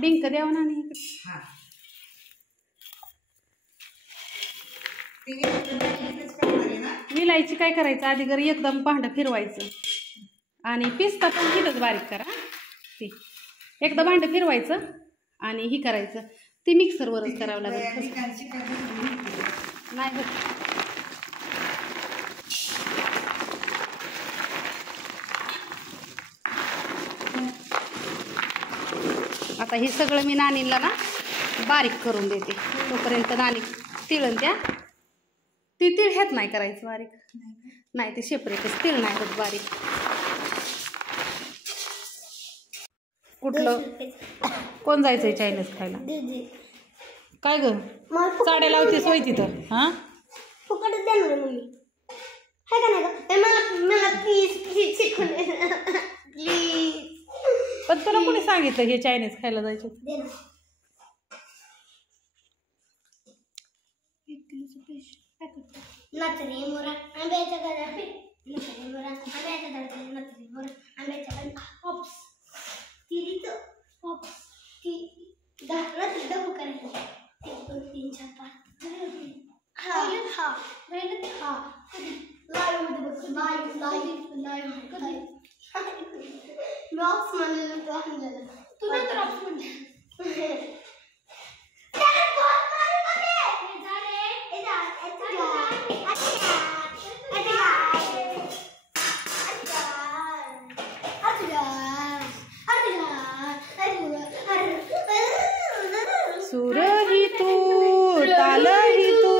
डिंक द्यावा ना. विलायची काय करायचं आधी घरी एकदम भांड फिरवायचं आणि पिस्ता पण तिथंच बारीक करा. ते एकदा भांड फिरवायचं आणि ही करायचं. ते मिक्सरवरच करावं लागेल. नाही आता हे सगळं मी नानीला ना बारीक करून देते. तोपर्यंत नानी तिळण त्या ती तीळ ह्यात नाही करायचं बारीक. नाही ते सेपरेटच तीळ नाही होत बारीक. कुठलं कोण जायचंय चायनीज खायला? काय ग साड्या लावतेस होय तिथं? हा फुकट देणार मी हाय का नाही? मला प्लीज प्लीज शिकून प्लीज. पण तुला कोणी सांगितलं हे चायनीज खायला जायचं? नचरे मोरा आंब्याच्या गळ्यात नचरे मोरा आंब्याच्या गळ्यात नचरे मोरा आंब्याच्या गळ्यात हॉप्स तिरीत हॉप्स ती घातला डबू करायचं. 1 2 3 4 5 हा हा राहिलं हा लाईव्ह मध्ये बघ. लाईव्ह बॉक्स म्हणलं तो आणलेलं तू नंतर ऑप्स म्हणते. सुरही तू तालही तू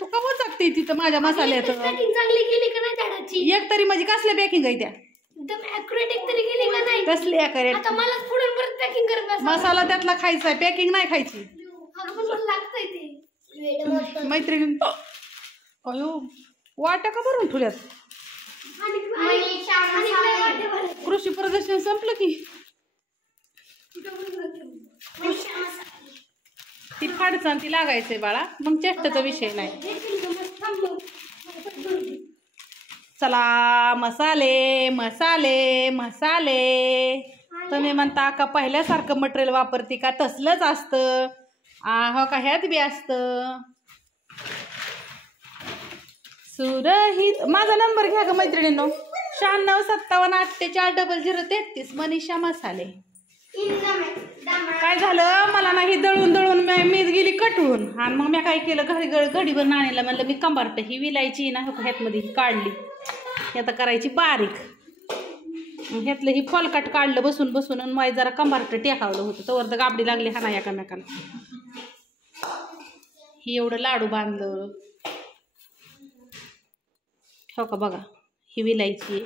तू का बोलते तिथं माझ्या मसाल्यात? पॅकिंग चांगली केली का नाही झाडाची? एक तरी म्हणजे कसल्या पॅकिंग आहे त्या? एकदम ॲक्युरेट एक तरी केली का नाही? कसली ॲक्युरेट? आता मला पुढून परत पॅकिंग करत बस. मसाला त्यातला खायचा आहे, पॅकिंग नाही खायची. मला लागतंय ते मैत्रिणी. अयो वाट्या का भरून ठेवल्यात? कृषी प्रदर्शन संपलं की ती फाडचं ती लागायचंय बाळा. मग चेष्टाचा विषय नाही. चला मसाले मसाले मसाले. तुम्ही म्हणता का पहिल्यासारखं मटेरियल वापरते का? तसलंच असतं. हो का ह्यात बी असतं. सुरहित. माझा नंबर घ्या का मैत्रिणींनो? 96 57 48 0033 मनीषा मसाले. काय झालं मला नाही दळून दळून मीच गेली कटवून आणि मग मी काय केलं घडीभर नाणीला म्हणलं मी कंबारट ही विलायची ना ह्यातमध्ये काढली. हे आता करायची बारीक. ह्यातलं ही फॉलकट काढलं बसून बसून आणि माय जरा कंबारट टेकावलं होतं तवर तर गाबडी लागली हा ना एकामेकाला. ही एवढं लाडू बांधलं. हो का बघा ही विलायची.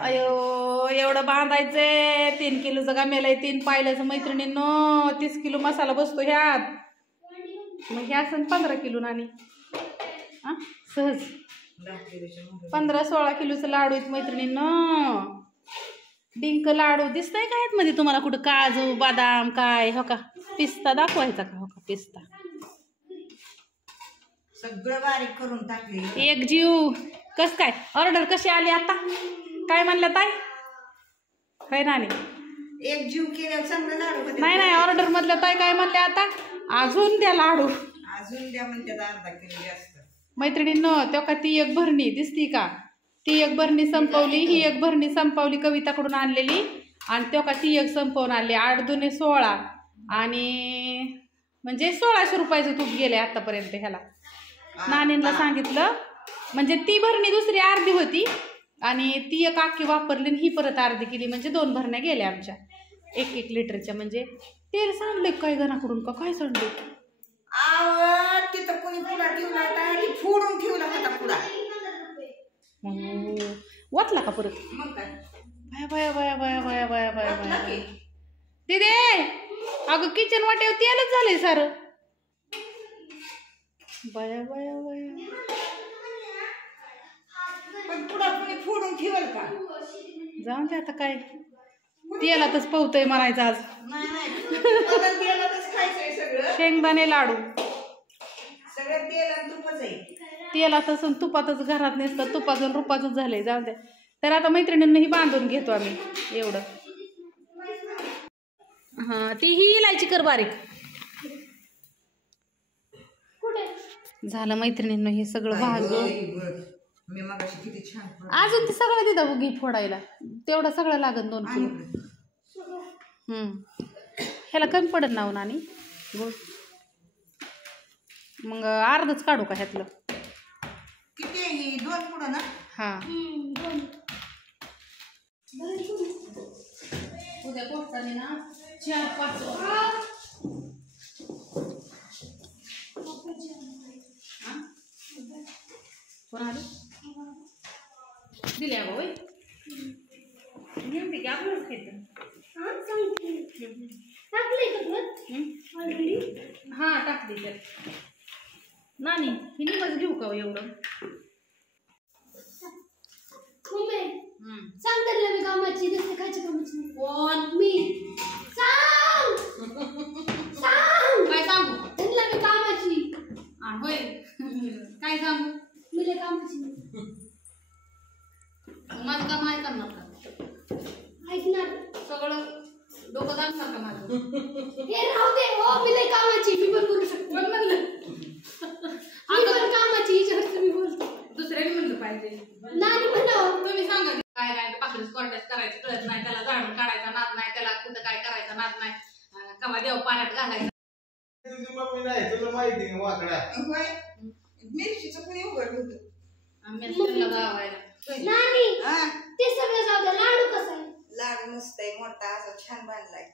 अयो एवढं बांधायचंय. 3 किलोचं गामेला 3 पाहिल्याचं मैत्रिणींनो. 30 किलो मसाला बसतो ह्यात. मग ह्या असं 15 किलो नाणी हा सहज 15-16 किलोचं लाडू आहेत मैत्रिणींनो. डिंक लाडू दिसतंय का ह्यात मध्ये तुम्हाला कुठं? काजू बदाम काय? हो का पिस्ता दाखवायचा का? हो का पिस्ता सगळं बारीक करून टाकले. एक जीव. कस काय ऑर्डर कशी आली आता? काय म्हणलं ताई? काय नानी एक जीव केल्यावर चांगलं लाडू? नाही नाही ऑर्डर मधलं ताई काय म्हणले आता? अजून द्या लाडू. अजून द्या म्हणते. अर्धा किलो जास्त. मैत्रिणींनो तो का ती एक भरणी दिसती का? ती एक भरणी संपवली. ही एक भरणी संपवली कविताकडून आणलेली. आणि तो का ती एक संपवून आणली. 8 दुने 16 आणि म्हणजे 1600 रुपयाचं तूप गेले आतापर्यंत ह्याला. नानींना सांगितलं म्हणजे ती भरणी दुसरी अर्धी होती आणि ती एक अख्खी वापरली आणि ही परत अर्धी केली म्हणजे 2 भरण्या गेल्या आमच्या 1-1 लिटरच्या. म्हणजे तेल सांडले काय घराकडून का काय सांडले? तिथं कोणी पुडा ठेवला होता फोडून ठेवला होता पुडा. वाटला का परत? मग काय बाया बाया बाया बाया बाया बाया बाया दिदे अगं किचन वाटेवर तेलच झालंय सारं. बाया बाया बाया. पण पुडा कोणी फोडून ठेवल का? जाऊन दे आता काय तेलातच पवतय म्हणायचं आज. नाही तेलातच खायचंय सगळं. शेंगदाणे लाडू सगळं तेल आणि तूपच आहे. तेलातच आणि तुपातच घरात नसतं तुपाचं आणि रुपाचंच झालंय. जाऊ द्या. तर आता मैत्रिणींनाही बांधून घेतो आम्ही एवढं. हा ती ही इलायची कर बारीक. झालं मैत्रिणींना हे सगळं भाजून. मी मगाशी किती छान अजून ती सगळं तिथं घी फोडायला तेवढं सगळं लागत 2 किलो. ह्याला कमी पडत ना नानी गोड. मग अर्धच काढू का ह्यातलं. किती आहे ही 2 पुढं ना. हा उद्या पोटताने ना 4-5 कोण आलं दिल्या होय नेमते की आपलंच खायचं. हा टाकली तर नानी ही निमच घेऊ का एवढं. सांग तर मी कामाची दिसते खायची कामाची कोण मी सांग सांग काय सांगू त्यांना मी कामाची होय काय सांगू मी लय कामाची माझं काम आहे करणार का ऐकणार सगळं डोकं दाखणार का माझं. हे राहू दे हो मी लय कामाची मी पण करू शकते. कोण म्हणलं मी पण कामाची हिच्यावर मी बोलते. दुसऱ्याने म्हणलं पाहिजे. नानी म्हणावं तुम्ही सांगा काय नाही पाकळीच कॉन्टॅक्ट करायचं कळत नाही त्याला झाडून काढायचा नाद नाही त्याला कुठं काय करायचा नाद नाही कवा देव पाण्यात घालायचं. तुझी मम्मी नाही तुला माहिती आहे वाकडा. होय मिरचीचं पण उघड होतं. आम्ही गावायला नानी हा ते सगळं जाऊ द्या. लाडू कसा आहे. लाडू मस्त आहे मोठा असा छान बांधलाय.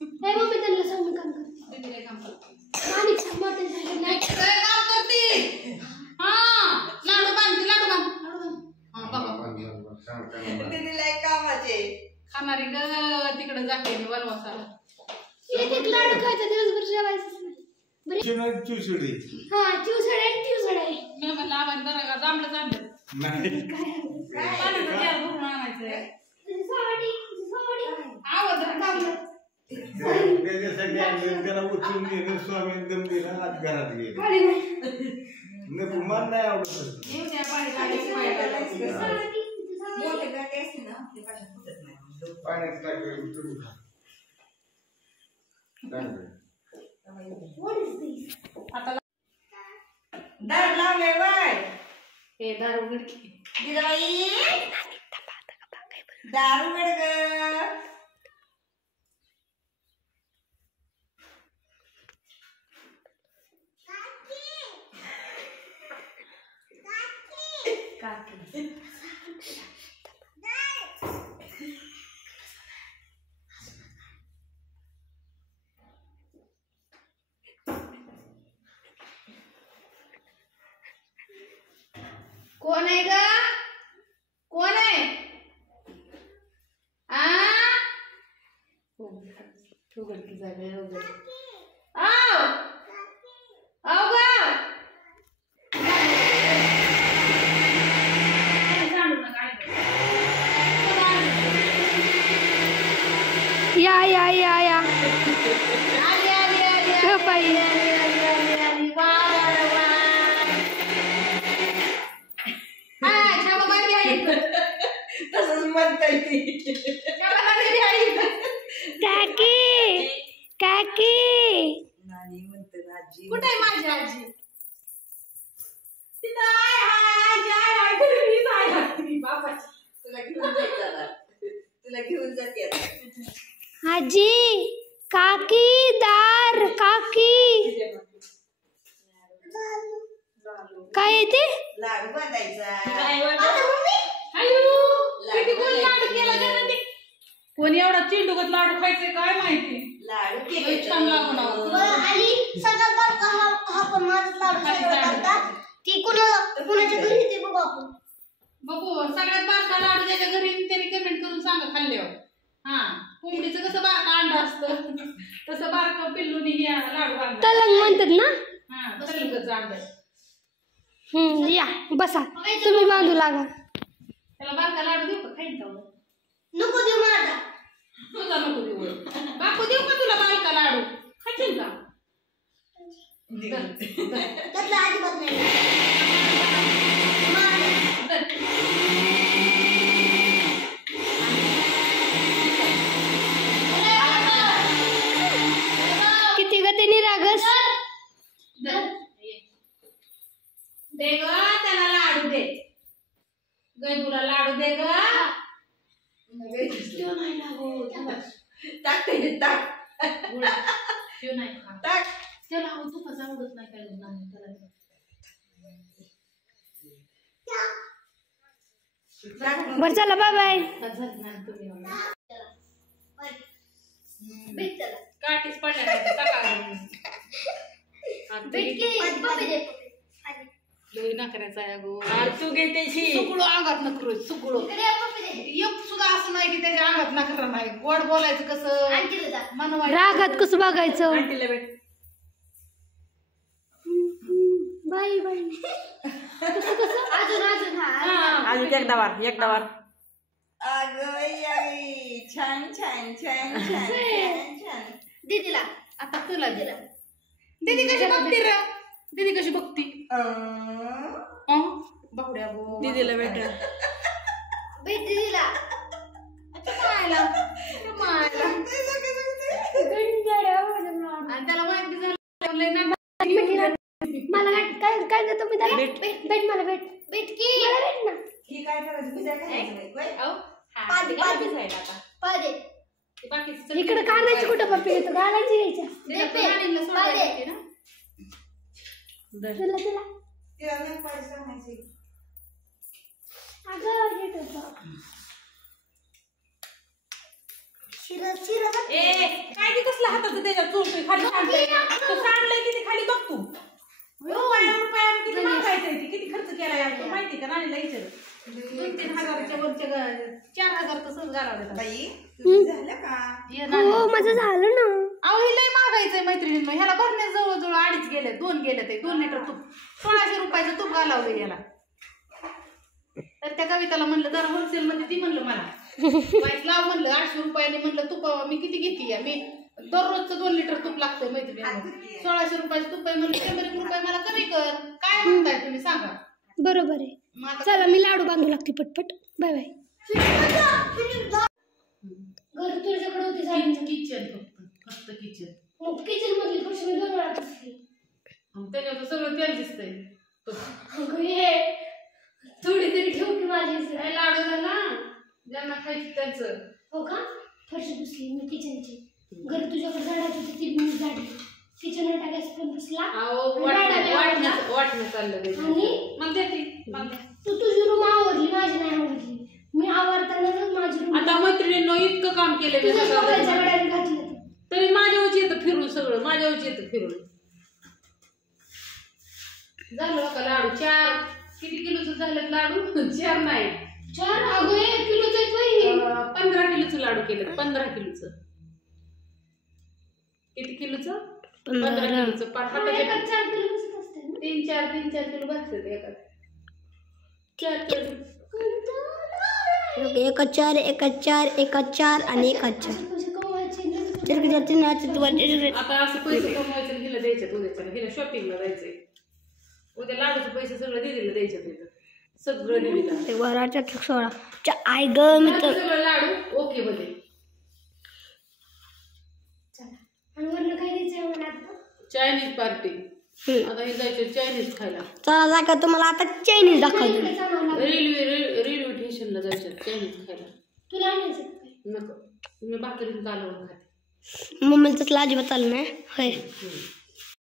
हे मम्मी त्यांना सांग मी काम करते. तुम्ही काय काम करते नानी मोठे झाले नाही काय काम करते. हा लाडू बांधते लाडू बांध लाडू बांध. हा बाबा दिदीला एक कामाचे खाणारी ग तिकडे जाते मी वनवासाला. एक एक लाडू खायचा दिवसभर जेवायचंच नाही. बरं चिवचिडी हा चिवसड आहे चिवसड आहे. मी म्हणलं आवाज जरा का जांभळं जांभळं नाही पाण्याचं गॅस भरून आणायचं. तुझी सवडी आवाज जरा त्याच्यासाठी आणलं त्याला उचलून घेणं स्वामी दम दिला आत घरात गेले. नको मन नाही आवडत. येऊ द्या पाणी काढायचं पायाला. मोठे गाठी असते ना ते पाण्यात फुटत नाही. पाण्यात टाकलं तुम्ही खा. चांगलं. What is this? आता दार लावले बाय हे दारू उघडकी दिदाबाई दार उघड ग. काकी कोण आहे ग कोण आहे उघडकी जागा उघड आव आव ग या बाई तसंच म्हणताय ती. काकी नानी म्हणते आजी कुठे आहे माझी आजी तुला घेऊन जाते आता. आजी काकी दार काकी काय येते. लाडू बांधायचा. कोणी एवढा चिंडूगत लाडू खायचे काय माहिती. लाडू लय छान लागून आहो. आणि सगळ्यात बारका हा पण माझाच लाडू सगळ्यात बारका. ती कुणाच्या घरी येते बघू आपण. बघू सगळ्यात बारका लाडू ज्याच्या घरी त्यांनी कमेंट करून सांगा खाल्ल्यावर. हा कोंबडीचं कसं बारका अंड असतं तसं बारकं पिल्लूनी हे लाडू बांधला. तलंग म्हणतात ना. हा तलंगचं अंड. या बसा तुम्ही बांधू लागा. त्याला बारका लाडू देऊ का खाईन का नको देऊ माझा. तुझा नको देऊ बापू देऊ का तुला बारका लाडू खाशील का. त्यातला अजिबात दे ग त्याला लाडू दे. गैबूला लाडू दे ग. त्यो नाही लागो. टाक ते टाक. त्यो नाही खा. टाक. त्याला तुपाचा आवडत नाही काय त्याला. बरं चला बाय बाय. काठीच पडल्या काय सकाळ लई नखऱ्याचा आहे गो. तू घे त्याची. सुगडो अंगात नखरो सुगडो. एक सुद्धा असं नाही की त्याच्या अंगात नखरा नाही. गोड बोलायचं कसं मनवायचं रागात कसं बघायचं. आंटीला भेट. Bye bye. कसं कसं अजून अजून अजून एकदा वार एकदा वार. अगं छान छान छान छान छान छान. दीदीला आता तुला दिला. दीदी कशी बघती रे. दीदी कशी बघती. बावड्या गो. दीदीला भेट. भेट दीदीला. आणि त्याला माहिती झालं मला काय काय देतो मी त्याला. भेट भेट मला भेट. भेट की मला भेट ना. ही काय करायचं तुझ्या खायचं पादे बाकी इकडे कानाची कुठं पप्पी घेतो. गालाची घ्यायच्या. तुला तुला तिला नाही पाहिजे सांगायची. अगं घेत होता. शिरा शिरा काय ते कसलं हाताचं त्याच्या चोरतोय खाली सांडलंय. तो सांडलंय किती खाली बघ तू. रुपया किती मागायचंय ते. किती खर्च केलाय आज माहिती का. राणीला विचार. 2-3 हजाराच्या वरच्या 4,000 तसंच घालावं. बाई तुझं झालं का. हो माझं झालं ना. अहो हे लय मागायचंय मैत्रिणींनो. ह्याला भरण्या जवळजवळ 2.5 गेले. 2 गेले ते 2 लिटर तूप. 1600 रुपयाचं तूप घालावलं याला. तर त्या कविताला म्हणलं जरा होलसेल मध्ये ती म्हणलं मला वाईट लाव म्हणलं. 800 रुपयाने म्हणलं तूप मी किती घेते. मी दररोजचं 2 लिटर तूप लागतंय मैत्रिणींनो. 1600 रुपयाचं तूप आहे म्हणलं. 100 रुपये मला कमी कर. काय म्हणताय तुम्ही सांगा. बरोबर आहे. चला मी लाडू बांधू लागते पटपट. Bye bye. घर तुझ्याकडे होती. किचन फक्त किचन. मग किचन मधली फरशी मी 2 वेळा पुसली. त्याच्यावर सगळं तेल दिसतंय. अगं ये थोडी तरी ठेव की माझी. काय लाडू झाला ज्यांना खायची त्यांचं. हो का. फरशी पुसली मी किचनची. घर तुझ्याकडे झाडाची होती ती मी झाडली. किचन वर गॅस पण पुसला. वाटणं चाललं आणि मला देते मला दे. तू तुझी रूम आवडली माझी नाही आवडली. मी आवडताना माझी रूम आता मैत्रिणींनो इतकं काम केलं मी तुझ्या सकाळचं. मोबाईलच्या गड्याने घातलं तू. तरी माझ्यावरची येतं फिरून सगळं. माझ्यावरची येतं फिरून. झालं का लाडू 4 किती किलोचं झालं लाडू. 4 नाही 4. अगं 1 किलोचं आहे वहिनी. 15 किलोचं लाडू केलं. 15 किलोचं. किती किलोचं. 15 किलोचं. एकात 4 किलो बसत असते ना. 3-4 किलो बसतात एकात. 4 किलो. एकात 4 एकात 4 एकात 4 आणि एकात 4. आता असं पैसे कमवायचं हिला द्यायच्यात. उद्याच्याला हिला शॉपिंगला जायचंय. उद्या लाडूचे पैसे सगळं दिदीला द्यायच्यात. इथं सगळं दिदीला. वराच्या 16 आई ग मी तर सगळं लाडू ओके मध्ये. आणि वरनं काय द्यायचं मला आता. Chinese party. आता हे जायचं चायनीज खायला. चला जा का तुम्हाला आता चायनीज दाखवतो. रेल्वे स्टेशनला जायचं चायनीज खायला. तुला आणायचं नको मी भाकरीत कालवण खाते. मम्मीला तसलं अजिबात आलं नाही होय.